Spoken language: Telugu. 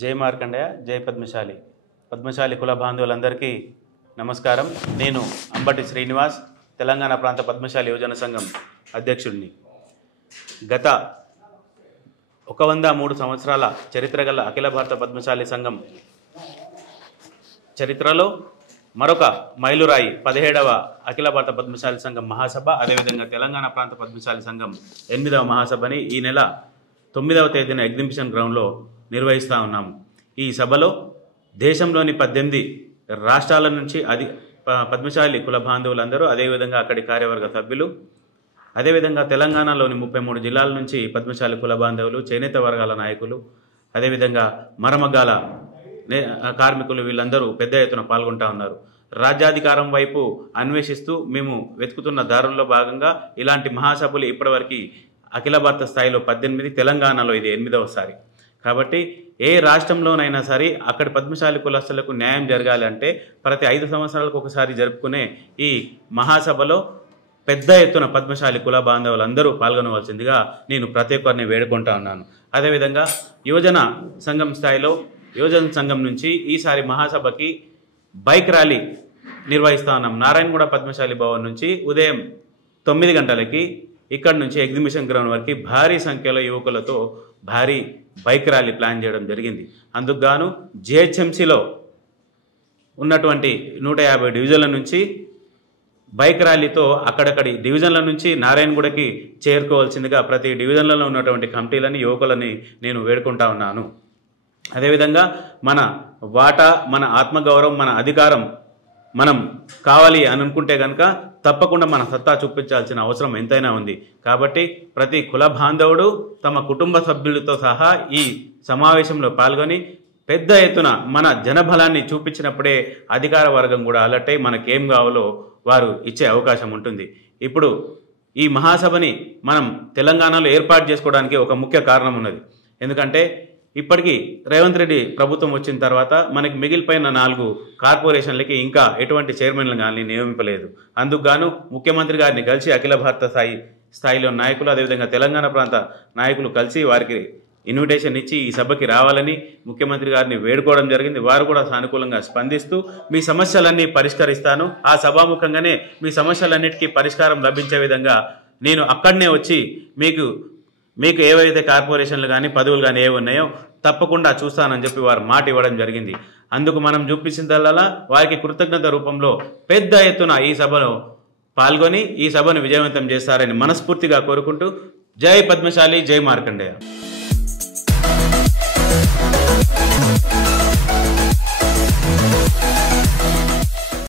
జై మార్కండేయ జై పద్మశాలి పద్మశాలి కుల బాంధవులందరికీ నమస్కారం। నేను అంబటి శ్రీనివాస్, తెలంగాణ ప్రాంత పద్మశాలి యువజన సంఘం అధ్యక్షుడిని। గత 103 సంవత్సరాల చరిత్ర గల అఖిల భారత పద్మశాలి సంఘం చరిత్రలో మరొక మైలురాయి 17వ అఖిల భారత పద్మశాలి సంఘం మహాసభ, అదేవిధంగా తెలంగాణ ప్రాంత పద్మశాలి సంఘం 8వ మహాసభని ఈ నెల 9వ తేదీన ఎగ్జిబిషన్ గ్రౌండ్లో నిర్వహిస్తూ ఉన్నాము। ఈ సభలో దేశంలోని 18 రాష్ట్రాల నుంచి పద్మశాలి కుల బాంధవులందరూ, అదేవిధంగా అక్కడి కార్యవర్గ సభ్యులు, అదేవిధంగా తెలంగాణలోని 33 జిల్లాల నుంచి పద్మశాలి కుల బాంధవులు, చేనేత వర్గాల నాయకులు, అదేవిధంగా మరమగ్గాల కార్మికులు వీళ్ళందరూ పెద్ద ఎత్తున పాల్గొంటూ ఉన్నారు। రాజ్యాధికారం వైపు అన్వేషిస్తూ మేము వెతుకుతున్న దారుల్లో భాగంగా ఇలాంటి మహాసభలు ఇప్పటివరకు అఖిల భారత స్థాయిలో 18, తెలంగాణలో ఇది 8వసారి। కాబట్టి ఏ రాష్ట్రంలోనైనా సరే అక్కడి పద్మశాలి కులస్తులకు న్యాయం జరగాలి అంటే ప్రతి 5 సంవత్సరాలకు ఒకసారి జరుపుకునే ఈ మహాసభలో పెద్ద ఎత్తున పద్మశాలి కుల బాంధవులందరూ పాల్గొనవలసిందిగా నేను ప్రతి ఒక్కరిని వేడుకుంటా ఉన్నాను। అదేవిధంగా యువజన సంఘం స్థాయిలో యువజన సంఘం నుంచి ఈసారి మహాసభకి బైక్ ర్యాలీ నిర్వహిస్తా ఉన్నాం। నారాయణగూడ పద్మశాలి భవన్ నుంచి ఉదయం 9 గంటలకి ఇక్కడి నుంచి ఎగ్జిబిషన్ గ్రౌండ్ వరకు భారీ సంఖ్యలో యువకులతో భారీ బైక్ ర్యాలీ ప్లాన్ చేయడం జరిగింది। అందుకు గాను జిహెచ్ఎంసీలో ఉన్నటువంటి 150 డివిజన్ల నుంచి బైక్ ర్యాలీతో అక్కడక్కడి డివిజన్ల నుంచి నారాయణగూడకి చేరుకోవాల్సిందిగా ప్రతి డివిజన్లలో ఉన్నటువంటి కమిటీలని, యువకులని నేను వేడుకుంటా ఉన్నాను। అదేవిధంగా మన వాటా, మన ఆత్మగౌరవం, మన అధికారం మనం కావాలి అని అనుకుంటే కనుక తప్పకుండా మన సత్తా చూపించాల్సిన అవసరం ఎంతైనా ఉంది। కాబట్టి ప్రతి కుల బాంధవుడు తమ కుటుంబ సభ్యులతో సహా ఈ సమావేశంలో పాల్గొని పెద్ద ఎత్తున మన జనబలాన్ని చూపించినప్పుడే అధికార వర్గం కూడా అలర్ట్ అయి మనకేం కావాలో వారు ఇచ్చే అవకాశం ఉంటుంది। ఇప్పుడు ఈ మహాసభని మనం తెలంగాణలో ఏర్పాటు చేసుకోవడానికి ఒక ముఖ్య కారణం ఉన్నది। ఎందుకంటే ఇప్పటికీ రేవంత్ రెడ్డి ప్రభుత్వం వచ్చిన తర్వాత మనకి మిగిలిపోయిన 4 కార్పొరేషన్లకి ఇంకా ఎటువంటి చైర్మన్లు కానీ నియమింపలేదు। అందుకు గాను ముఖ్యమంత్రి గారిని కలిసి అఖిల భారత స్థాయిలో నాయకులు, అదేవిధంగా తెలంగాణ ప్రాంత నాయకులు కలిసి వారికి ఇన్విటేషన్ ఇచ్చి ఈ సభకి రావాలని ముఖ్యమంత్రి గారిని వేడుకోవడం జరిగింది। వారు కూడా సానుకూలంగా స్పందిస్తూ మీ సమస్యలన్నీ పరిష్కరిస్తాను, ఆ సభాముఖంగానే మీ సమస్యలన్నిటికీ పరిష్కారం లభించే విధంగా నేను అక్కడనే వచ్చి మీకు ఏవైతే కార్పొరేషన్లు కానీ పదవులు కానీ ఏవి ఉన్నాయో తప్పకుండా చూస్తానని చెప్పి వారు మాట ఇవ్వడం జరిగింది। అందుకు మనం చూపించిందల్లా వారికి కృతజ్ఞత రూపంలో పెద్ద ఎత్తున ఈ సభలో పాల్గొని ఈ సభను విజయవంతం చేస్తారని మనస్ఫూర్తిగా కోరుకుంటూ జై పద్మశాలి, జై మార్కండేయ।